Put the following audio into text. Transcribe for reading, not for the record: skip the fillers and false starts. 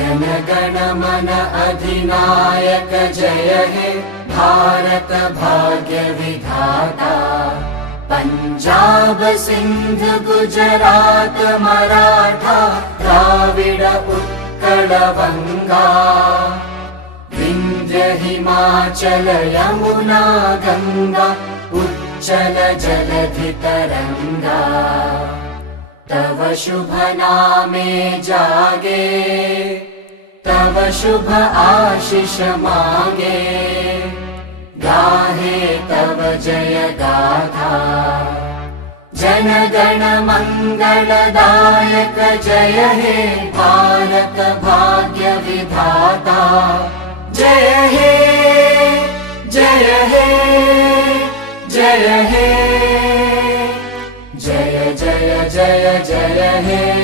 जनगण मन अधिनायक जय हे भारत भाग्य विधाता। पंजाब सिंध गुजरात मराठा द्राविड उत्कल बंगा। विंध्य हिमाचल यमुना गंगा उच्चल जलधि तरंगा। तव शुभ नामे जागे तव शुभ आशीष मांगे। गाहे तव जय गाथा जनगण मंगलदायक जय हे भारत भाग्य विधाता। जय हे जय हे जय हे जय जय जय जय हे।